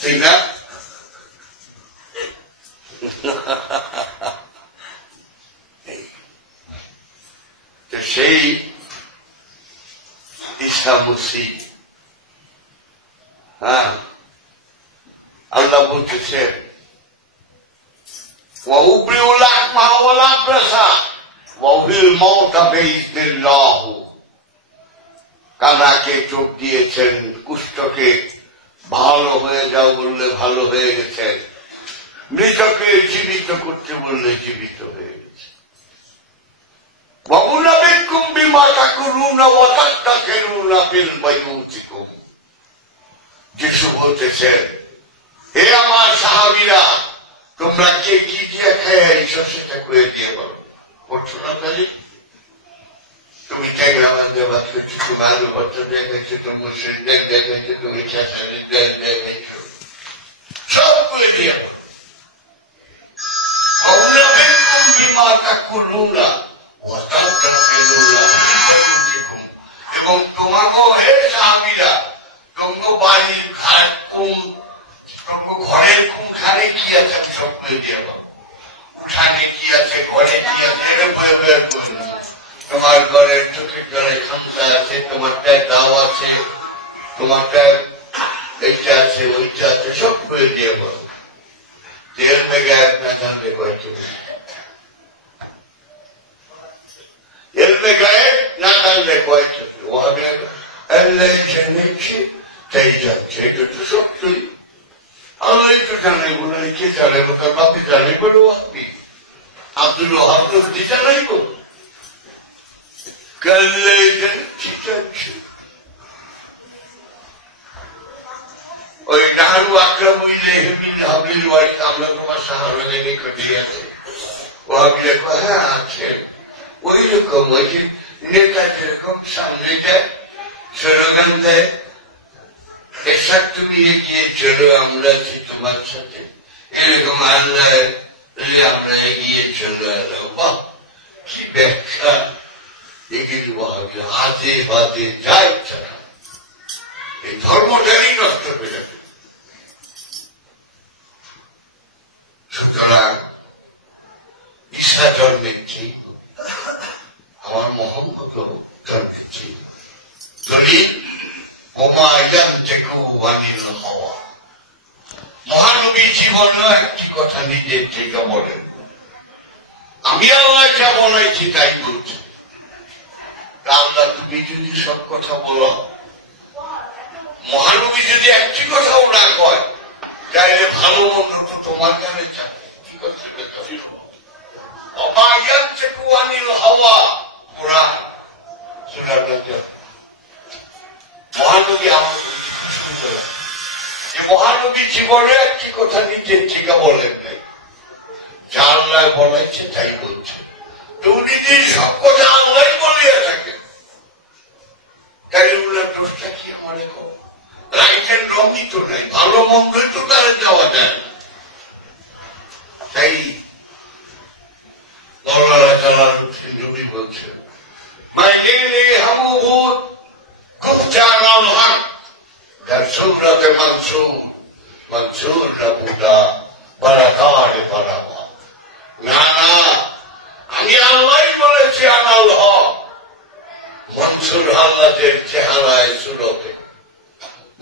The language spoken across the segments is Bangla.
ঠিক না? সেই ঈসা মসীহ, হ্যাঁ, আল্লাহ বলতেছেন কানাকে চোখ দিয়েছেন, কুষ্ঠকে ভালো হয়ে যাও বললে ভালো হয়ে গেছেন, মৃতকে জীবিত করতে বললে জীবিত হয়ে গেছে। যিশু বলতেছেন, হে আমার সাহাবীরা, তোমরা কে কি দিয়ে খেয়ে আইছো সেটা করে দিয়ে বলো। করছো না তাই? তুমি ট্যাংরা ভাজা ভাত খেয়েছো, তুমি আলু ভর্তা দেখেছো, তুমি মুসুর ডাল দেখেছো, তুমি খেসারির ডাল দেখেছো, সব করে দিয়ে বলো। এবং তোমাকে হে সাহাবীরা, তোমাকে বাড়ির ঘাট কুম, ঘরের কোনখানে কি আছে সব করে দিয়ে বলো। উঠানে কি আছে, ঘরে কি আছে, এটা বয়ে বয়ে করবো। তোমার ঘরের চোখের জলে খামসা আছে, তোমারটা দাও আছে, তোমারটা এইটা আছে, ওইটা আছে, সব করে দিয়ে বলো। তেল মেঘে এক না জানলে কয়েছে, তেল মেঘায় না জানলে কয়েছে, তাই যাচ্ছে। এটা তো সত্যই আল্লাহ তো জানাই বলে কে জানাইব, তার বাপে জানাই বলে আপনি আব্দুল ওয়াহাব নবী জানাইব। ওই নাহারু আকরাম হইলে হাবলির বাড়ি, আমরা তোমার সাহাবাদের নিকটে আছে, ও হাবিলে কয় হ্যাঁ আছে। ওই রকম ওই যে নেতা যেরকম সামনে যায়, স্লোগান দেয়, এসব তুমি এগিয়ে চলো, আমরা আছি তোমার সাথে, এরকম আল্লাহ আমরা এগিয়ে চলো। বাহ, কি ব্যাখ্যা! হাতে বাদে যা ইচ্ছা না, এই ধর্মটাই নষ্ট হয়ে যাবে। সুতরাং ঈসা জন্মেছি, আমার মোহাম্মদ জন্মেছি। মহানবী জীবনে একটি কথা নিজের থেকে বলেন, আমি আল্লাহ যা বলাইছি তাই বলছি। আল্লাহ তুমি যদি সব কথা বলো, মহানবী যদি একটি কথাও না কয়, তাইলে ভালো মন্দ তো তোমার কাছে যাবে। কি করছে মহানবী মহানবী জীবনে একটি কথা নিজের থেকে বলেন নাই, যা আল্লাহ বলাইছে তাই বলছে। তো নিজের সব কথা আল্লাহ বলিয়া থাকেন, তাই ওনার দোষটা কি মনে করো? রাইটের রঙই তো নাই, ভালো মন্দ তো তারা যাওয়া যায় না। তাই মৌলানা জালালউদ্দিন রুমি বলছেন, সৌরতে মানসুর মনসুর বুদা বারাকারে বারাবা। না না, আমি আল্লাহ বলেছি আনাল হক, মনসুর আল্লাহের চেহারায় সুরতে,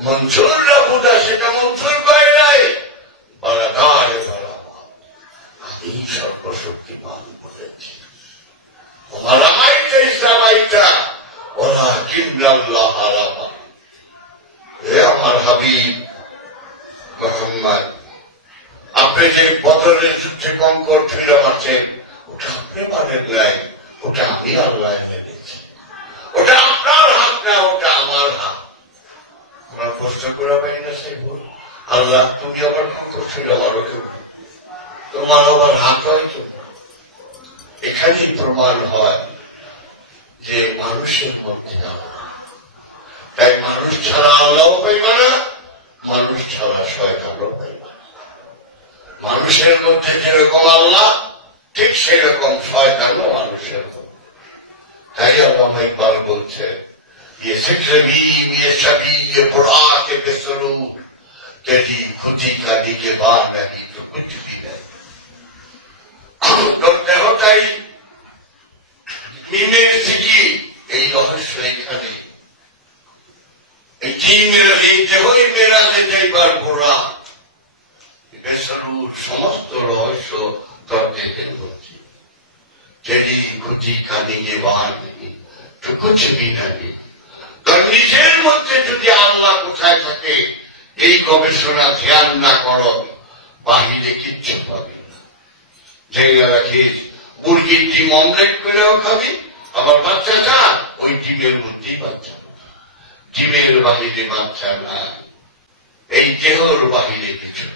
মনসুর বুদা সেটা মনসুর পায় নাই, বারাকারে বারাবা। আমি সর্বশক্তিমান বলেছি, ওয়ালামাইতা ইসলামাইতা ওলা জিন্নাল্লাহ আলামা। আমার হাবিব মুহাম্মদ, আপনি যে বদরের যুদ্ধে কঙ্কর ফিরে আছেন, ওটা আপনি মানেন নাই, ওটা আমি আল্লাহ এনেছি। ওটা আপনার হাত না, ওটা আমার হাত। আমার প্রশ্ন করা পাই না, সে বল আল্লাহ তুমি আবার কঙ্কর ফিরে মারো, তোমার আবার হাত হয়তো। এখানেই প্রমাণ হয় যে মানুষের মধ্যে তাই মানুষ ছাড়া আল্লাহ পাইবা না, মানুষ ছাড়া শয়তানও পাইবা না। মানুষের মধ্যে যেরকম আল্লাহ, ঠিক সেরকম শয়তানও মানুষের মধ্যে। তাই আল্লামা ইকবাল বলছে, ये जिक्र भी ये शबी ये बुरा के बेसरूर तेरी खुदी का निगहबान नहीं तो कुछ भी नहीं। डॉक्टर होताई ইমের থেকে এই রহস্য এখানে এই দেহই মেরাজে যাইবার গোড়া বেসরুর সমস্ত রহস্য তর্কে করছি। তেরি খুদি কা নিগহবান নেই তো কুছ ভি নেই। তোর নিজের মধ্যে যদি আল্লাহ কোথায় থাকে এই গবেষণা ধ্যান না করো বাহিরে কিচ্ছু পাবে না। জায়গা রাখিস মুরগির ডিম অমলেট করেও খাবি, আমার বাচ্চা যা ওই ডিমের মধ্যেই বাচ্চা, ডিমের বাহিরে বাচ্চা না, এই দেহর বাহিরে কিছু।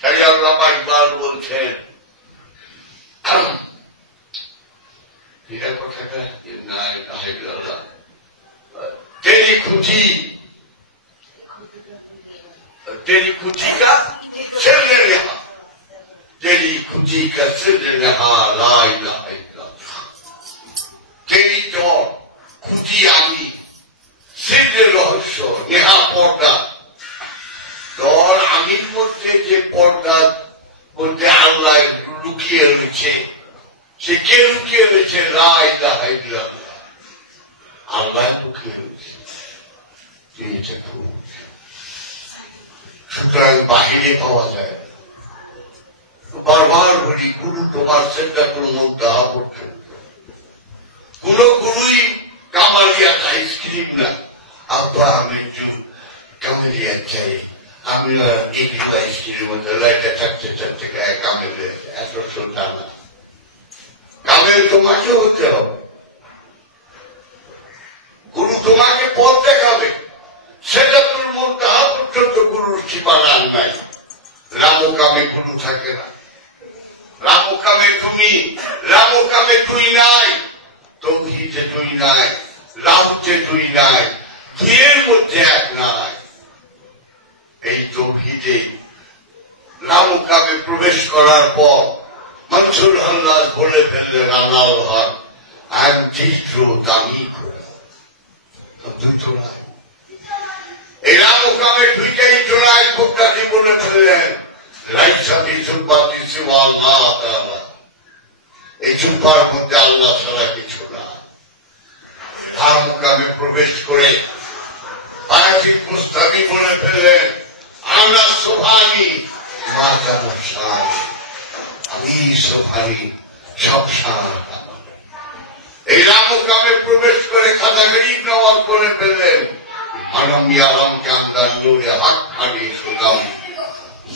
তাই আল্লাহ পাক বলছেন কথাটা तेरी खुदी का सिर रहा, तेरी खुदी का सिर रहा ला इलाहा इल्लल्लाह। तेरी तो खुदी आमी सिर रहस्य नेहा पর্দা তোর আমির মধ্যে যে পর্দা বলতে আল্লাহ লুকিয়ে রয়েছে, সে কে লুকিয়ে রয়েছে? লা ইলাহা ইল্লাল্লাহ, আল্লাহ লুকিয়ে রয়েছে। সুতরাং বাহিরে পাওয়া যায়। বারবার বলি গুরু তোমার চিন্তা কোন মুদ্রা পর্যন্ত কোন গুরুই কামালিয়া আইসক্রিম না। আব্বা আমি একটু কামালিয়া চাই, আমি আইসক্রিমের মধ্যে লাইটে থাকতে থাকতে গায়ে কামেল এত সুলতান না। কামেল তোমাকে হতে হবে, গুরু তোমাকে পথ দেখাবে। সেটা তোর মনটা পর্যন্ত গুরুর সীমানা নাই। রামকামে গুরু থাকে না, রামকামে তুই নাই, তৌহিদে তুই নাই, রামতে তুই নাই, তুই এর মধ্যে এক নাই। এই তৌহিদে রামকামে প্রবেশ করার পর মনসুর আল্লাহ বলে ফেললেন আল্লাহ হক এক চিত্র দামি করে দুই তো নাই। এই রামকামে দুইটাই জোড়ায় কোপটা জীবনে ফেললেন লাইসাবি জুব্বাতি সিওয়া আল্লাহ তাআলা। এই জুব্বার মধ্যে আল্লাহ ছাড়া কিছু না। রামকামে প্রবেশ করে আয়াতি মুস্তাবি বলে ফেললেন আমরা সুবহানি আমি সুবহানি সব শান। এই রামকামে প্রবেশ করে খাজা গরিব নওয়াজ বলে ফেললেন আলম ইয়ালাম কে আন্দার নূরে হক খানি সুদাম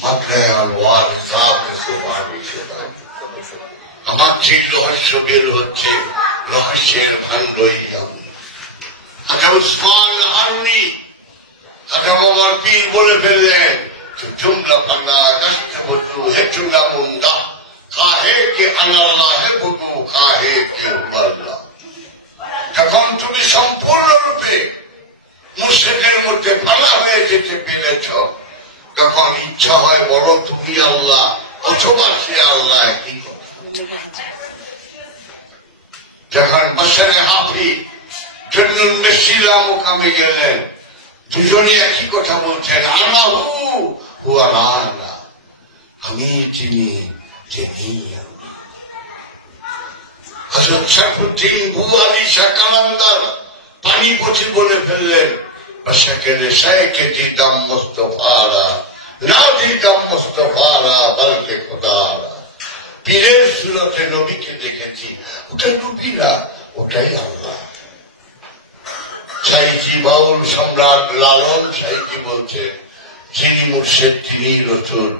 মাথায় আলওয়ার সাব সুবহানি সুদাম। আমার যে রহস্য বের হচ্ছে রহস্যের ভান্ডই আমি। খাজা উসমান হারুনি খাজা বাবার পীর বলে ফেললেন জুমলা পান্না কাশা বধু হে জুমলা মুন্দা কাহে কে আল্লাহ হে বধু কাহে কে আল্লাহ। যখন তুমি সম্পূর্ণরূপে মুশরিকের মধ্যে ফানা হয়ে যেতে পেরেছ তখন ইচ্ছা হয় বড় তুমি আল্লাহ অথবা সে আল্লাহ একই কথা। যখন বশরে হাফি জন্নুল মেসিলা মুকামে গেলেন দুজনে একই কথা বলছেন আল্লাহু ওয়া আনা, আমি চিনি তিনি আল্লাহ। হযরত শরফুদ্দীন বুখারী শাকালান্দার পানিপথী বলে ফেললেন বশরে শাইখে দিতাম মুস্তাফারা না দিতাম মুস্তাফারা বলকে খোদারা। পীরের সুরতে নবীকে দেখেছি, ওটা নবী না, ওটাই আল্লাহ। শাইখি বাউল সম্রাট লালন শাইখি বলছেন যিনি মুর্শিদ তিনি রসুল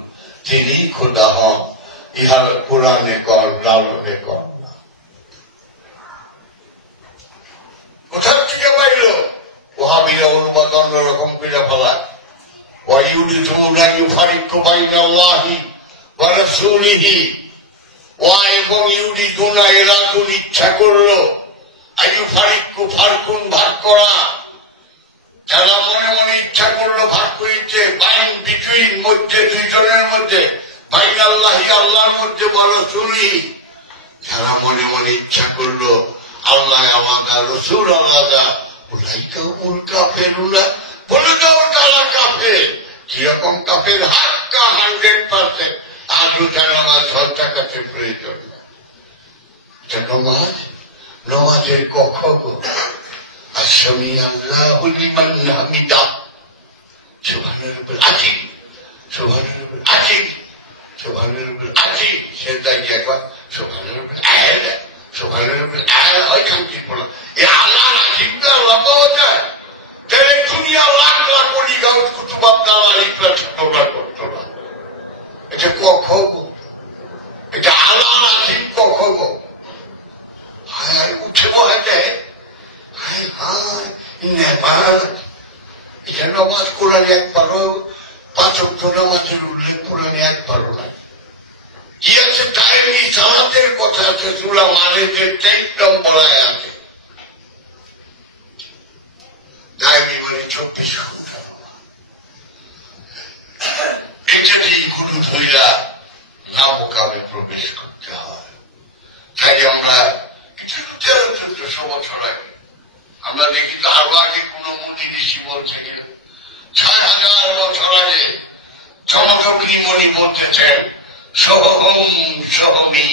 তিনি খোদা হন, ইহার কোরআনে কর লালনে কর। কোথার থেকে পাইল? ওহাবিরা অনুবাদ অন্যরকম করে ফেলা। ওয়াইউরিদুনা ইউফারিকু বাইনাল্লাহি ওয়া রাসূলিহি ওয়া এবং ইউরিদুনা এরা তো ইচ্ছা করলো আইয়ুফারিকু ফারকুন ভাগ করা। যারা মনে মনে ইচ্ছা করলো ভাগ করেছে বাইন বিটুইন মধ্যে দুইজনের মধ্যে বাইনাল্লাহি আল্লাহর মধ্যে ওয়া রাসূলিহি। যারা মনে মনে ইচ্ছা করলো আল্লাহ আলাদা রসুল আলাদা, ওলাইকা হুমুল কাফিরুনা, বলে দাও তারা কাফের। কিরকম তাপের হাক্কা 100%, আজও যেন আমার 10 টাকাতে প্রয়োজন। নমাজের কক্ষ আসামি আল্লাহ লিমান হামিদাহ, সুবহানের উপর আজিব, সুবহানের উপর আজিব, সুবহানের উপর আজিব। সেজদায় গিয়ে একবার সুবহানের উপর আয়াত, সুবহানের উপর আয়াত হয় কান্তি পড়া। এই আল্লাহ আজিবটা আল্লাহ পাওয়া যায়। তাহলে দুনিয়া লাখ লাখ কোটি গাউট কুতুব আব্দুল আলিফরা ছোটরা করত না। এটা কক্ষ, এটা আল্লাহ আজিব কক্ষ। উঠে বহাতে এটা নামাজ কোরআনে একবারও, 5 ওয়াক্ত নামাজের উল্লেখ কোরআনে একবারও নাই। কি আছে দায়ী সালাতের কথা আছে সূরা মারিদের 23 নম্বর আয়াতে। দায়ী মানে 24 ঘন্টা। এটা দিয়ে কোনো ধৈরা না মোকামে প্রবেশ করতে হয়। তাই আমরা 1300 বছর আগে আমরা দেখি ধারবাগে কোন মন্দির বলছে 6000 বছর আগে চমকগ্নি মণি বলতেছেন সহম সহমি,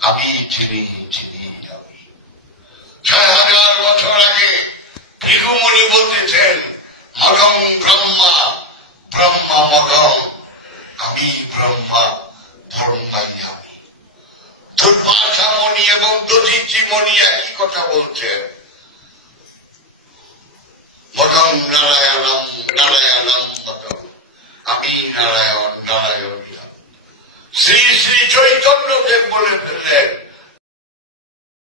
আমি চিনি চিনি আমি। 6000 বছর আগে ভৃগুমণি বলতেছেন অগম ব্রহ্মা ব্রহ্মা মগম, আমি ব্রহ্মা ব্রহ্মাই আমি। দুর্বাসা মণি এবং দধিচি মণি একই কথা বলছে, মদম নারায়ণম নারায়ণম মদম, আমি নারায়ণ নারায়ণ। শ্রী শ্রী চৈতন্যদেব বলে ফেললেন